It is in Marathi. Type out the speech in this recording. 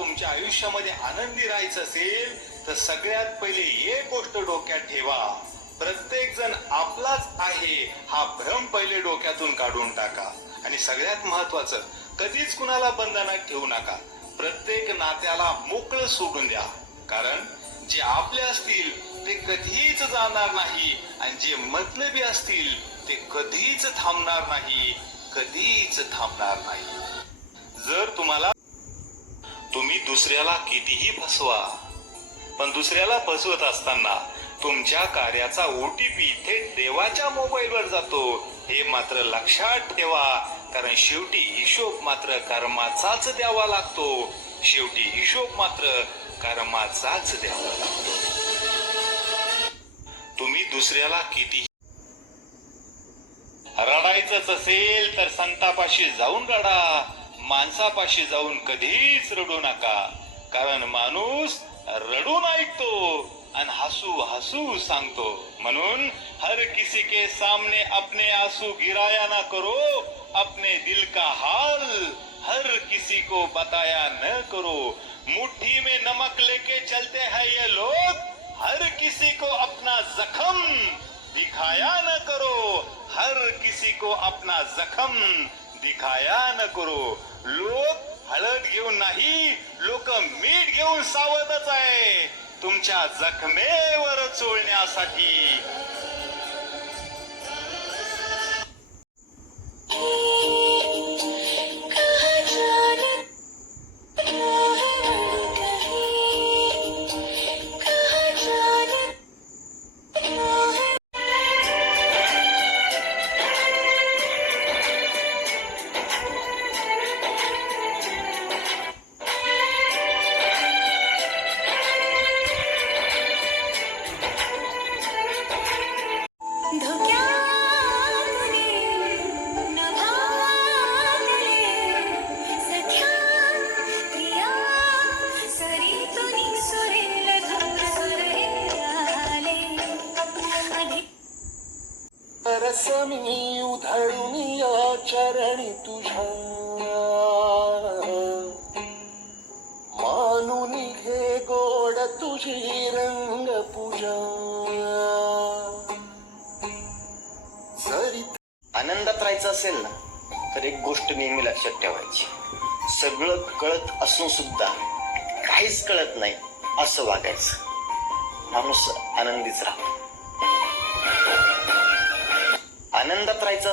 तुमच्या आयुष्यामध्ये आनंदी राहायचं असेल तर सगळ्यात पहिले एक गोष्ट डोक्यात ठेवा, प्रत्येक जण आपलाच आहे हा भ्रम पहिले डोक्यातून काढून टाका. आणि सगळ्यात महत्वाचं, कधीच कुणाला बंधनात ठेवू नका. प्रत्येक नात्याला मोकळं सोडून द्या, कारण जे आपले असतील ते कधीच जाणार नाही आणि जे मतलबी असतील ते कधीच थांबणार नाही, कधीच थांबणार नाही. जर तुम्ही दुसऱ्याला कितीही फसवा, पण दुसऱ्याला फसवत असताना तुमच्या कार्याचा OTP थेट देवाच्या मोबाईलवर जातो हे मात्र लक्षात ठेवा. कारण शेवटी हिशोब मात्र कर्माचाच द्यावा लागतो. शेवटी हिशोब मात्र कर्माचाच द्यावा लागतो. तुम्ही दुसऱ्याला कितीही रडायचंच असेल तर संतापाशी जाऊन रडा, माणसापाशी जाऊन कधीच रडू नका. कारण माणूस रडून ऐकतो आणि हसू हसू सांगतो. म्हणून हर किसी के सामने अपने आंसू गिराया ना करो, अपने दिल का हाल हर किसी को बताया न करो. मुट्ठी में नमक लेके चलते हैं ये लोग, हर किसी को अपना जख्म दिखाया न करो, हर किसी को अपना जख्म दिखाया न करो. लोक हळद घेऊन नाही, लोक मीठ घेऊन सावधच आहे तुमच्या जखमेवर चोळण्यासाठी. रसमी उधळून या चरणी तुझ्या, मानून घे गोड तुझी रंग पूजा. जरी आनंदात राहायचं असेल ना तर एक गोष्ट नेहमी लक्षात ठेवायची, सगळं कळत असून सुद्धा काहीच कळत नाही असं वागायचं. माणूस आनंदीच राहतो. आनंदात राहायचं